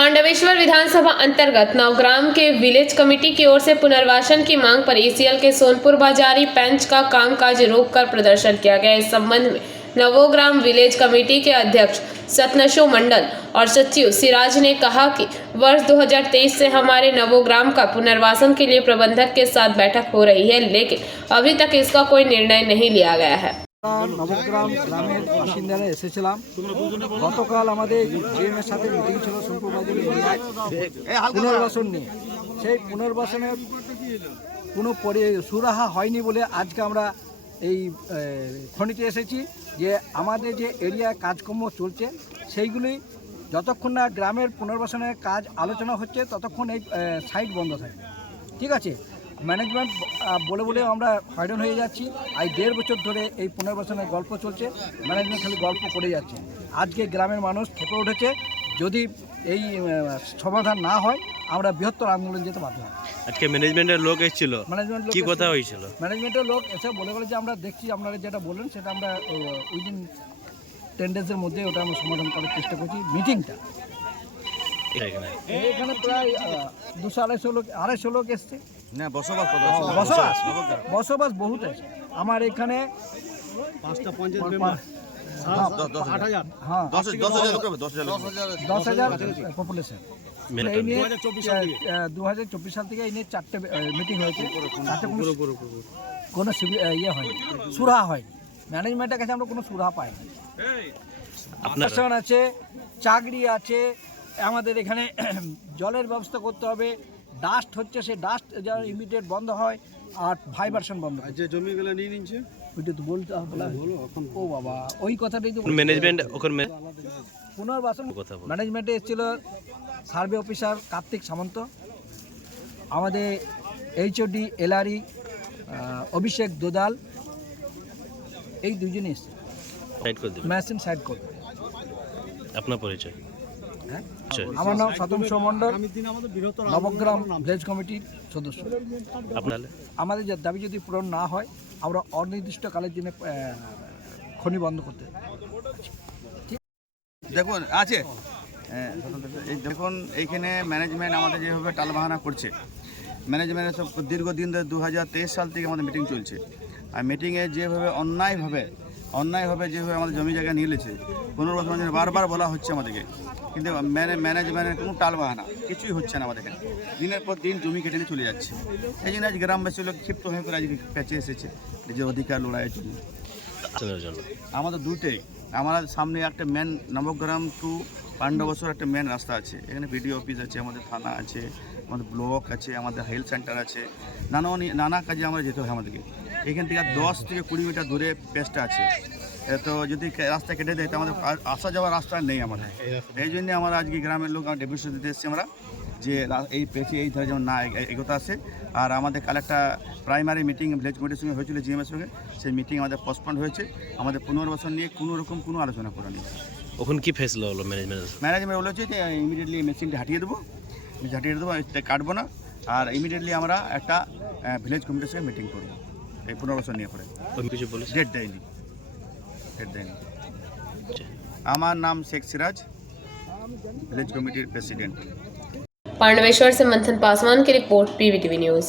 पांडवेश्वर विधानसभा अंतर्गत नवग्राम के village committee की ओर से पुनर्वासन की मांग पर ईसीएल के सोनपुर बाजारी पेंच का कामकाज रोककर प्रदर्शन किया गया। इस संबंध में नवोग्राम विलेज कमेटी के अध्यक्ष सतनशो मंडल और सचिव सिराज ने कहा कि वर्ष 2023 से हमारे नवोग्राम का पुनर्वासन के लिए प्रबंधक के साथ बैठक हो रही है, लेकिन अभी तक इसका कोई निर्णय नहीं लिया गया है। নবগ্রাম গ্রামের বাসিন্দারা এসেছিলাম। গতকাল আমাদের জিএমের সাথে মিটিং ছিল সোনপুর বাজারে পুনর্বাসন নিয়ে। সেই পুনর্বাসনের কোনো সুরাহা হয়নি বলে আজকে আমরা এই খনিতে এসেছি যে আমাদের যে এরিয়ায় কাজকর্ম চলছে সেইগুলি যতক্ষণ না গ্রামের পুনর্বাসনের কাজ আলোচনা হচ্ছে ততক্ষণ এই সাইট বন্ধ থাকবে। ঠিক আছে, ম্যানেজমেন্ট বলে বলে আমরা হয়রান হয়ে যাচ্ছি। আজ 1.5 বছর ধরে এই পুনর্বাসনের গল্প চলছে, ম্যানেজমেন্ট খালি গল্প করে যাচ্ছে। আজকে গ্রামের মানুষ খেপে উঠেছে, যদি এই সমাধান না হয় আমরা বৃহত্তর আন্দোলন যেতে বাধ্য হব। আজকে ম্যানেজমেন্টের লোক এসেছিল, কি কথা হয়েছিল? ম্যানেজমেন্টের লোক এসে বলে যে আমরা দেখছি আপনারা যেটা বললেন সেটা আমরা উইদিন 10 ডেজের মধ্যে ওটা আমরা সমাধান করার চেষ্টা করছি। মিটিংটা এখানে প্রায় 200-250 লোক এসছে। না, বসবাস বহুত আছে আমার এখানে। 5টা পঞ্চায়েত মেম্বার, 10,000 পপুলেশন। এই নিয়ে 2024 সাল থেকে এই নিয়ে 4টে মিটিং হয়েছে, কোনো ইয়ে হয়নি, সুরাহা হয়নি। ম্যানেজমেন্টের কাছে আমরা কোনো সুরাহা পাইনি। আপনার আছে, চাকরি আছে, আমাদের এখানে জলের ব্যবস্থা করতে হবে। ডাস্ট হচ্ছে, সে ডাস্ট যা ইমিডিয়েট বন্ধ হয়, আর ভাইব্রেশন বন্ধ হয়। যে জমিগুলো নিয়ে নিচ্ছে ওইটা তো বলতে হবে। ও বাবা, ওই কথাটাই তো ম্যানেজমেন্ট ওখানে পুনর্বাসন ম্যানেজমেন্টে এসেছিল সার্ভে অফিসার কার্তিক সামন্ত, আমাদের এইচওডি এলআরই অভিষেক দোদাল, এই দুজনে এসছে মেশিন সাইড করবে। আপনার পরিচয়? আমার নাম সতনশো মন্ডল, নবগ্রাম ভিলেজ কমিটির সদস্য। আমাদের দাবি যদি পূরণ না হয় আমরা অনির্দিষ্টকালের জন্য খনি বন্ধ করতে। দেখুন আছে, দেখুন এইখানে ম্যানেজমেন্ট আমাদের যেভাবে টালবাহানা করছে, ম্যানেজমেন্টের সব দীর্ঘদিন ধরে 2023 সাল থেকে আমাদের মিটিং চলছে। আর মিটিংয়ে যেভাবে অন্যায়ভাবে যেভাবে আমাদের জমি জায়গা নিয়ে নিয়েছে, পুনর্বাসনের বারবার বলা হচ্ছে আমাদেরকে, কিন্তু ম্যানেজমেন্টের কোনো টালবাহানা কিছুই হচ্ছে না। আমাদের এখানে দিনের পর দিন জমি কেটে নিয়ে চলে যাচ্ছে। এই জন্য আজ গ্রামবাসী লোক ক্ষিপ্ত হয়ে করে আজকে পেঁচে এসেছে নিজের অধিকার লড়াইয়ের জন্য। আমাদের দুটোই, আমাদের সামনে একটা মেন নবগ্রাম টু পাণ্ডবেশ্বর একটা মেন রাস্তা আছে। এখানে বিডিও অফিস আছে, আমাদের থানা আছে, আমাদের ব্লক আছে, আমাদের হেলথ সেন্টার আছে, নানা কাজে আমরা যেতে হয় আমাদেরকে। এখান থেকে 10 থেকে 20 মিটার দূরে পেস্টটা আছে। তো যদি রাস্তা কেটে দেয় তো আমাদের আসা যাওয়ার রাস্তা নেই আমাদের। এই জন্যে আমরা আজকে গ্রামের লোক ডেপুটেশন দিতে এসেছি আমরা, যে এই পেছে এই ধারে যেমন না এগোতে আসে। আর আমাদের কাল একটা প্রাইমারি মিটিং ভিলেজ কমিটির সঙ্গে হয়েছিল জিএমের সঙ্গে, সেই মিটিং আমাদের পোস্টপন্ড হয়েছে। আমাদের পুনর্বাসন নিয়ে কোনো আলোচনা করেনি। ওখানে কি ফেসলা হলো? ম্যানেজমেন্ট বলেছে যে ইমিডিয়েটলি মেশিনটা হাঁটিয়ে দেবো, কাটবো না, আর ইমিডিয়েটলি আমরা একটা ভিলেজ কমিটির সঙ্গে মিটিং করবো এই পুনর্বাসন নিয়ে। পরে ডেট দেয়নি। আমার নাম শেখ সিরাজ, ভিলেज कमेटी प्रेसिडेंट। पांडवेश्वर से मंथन पासवान की रिपोर्ट, पीवीटीवी न्यूज़।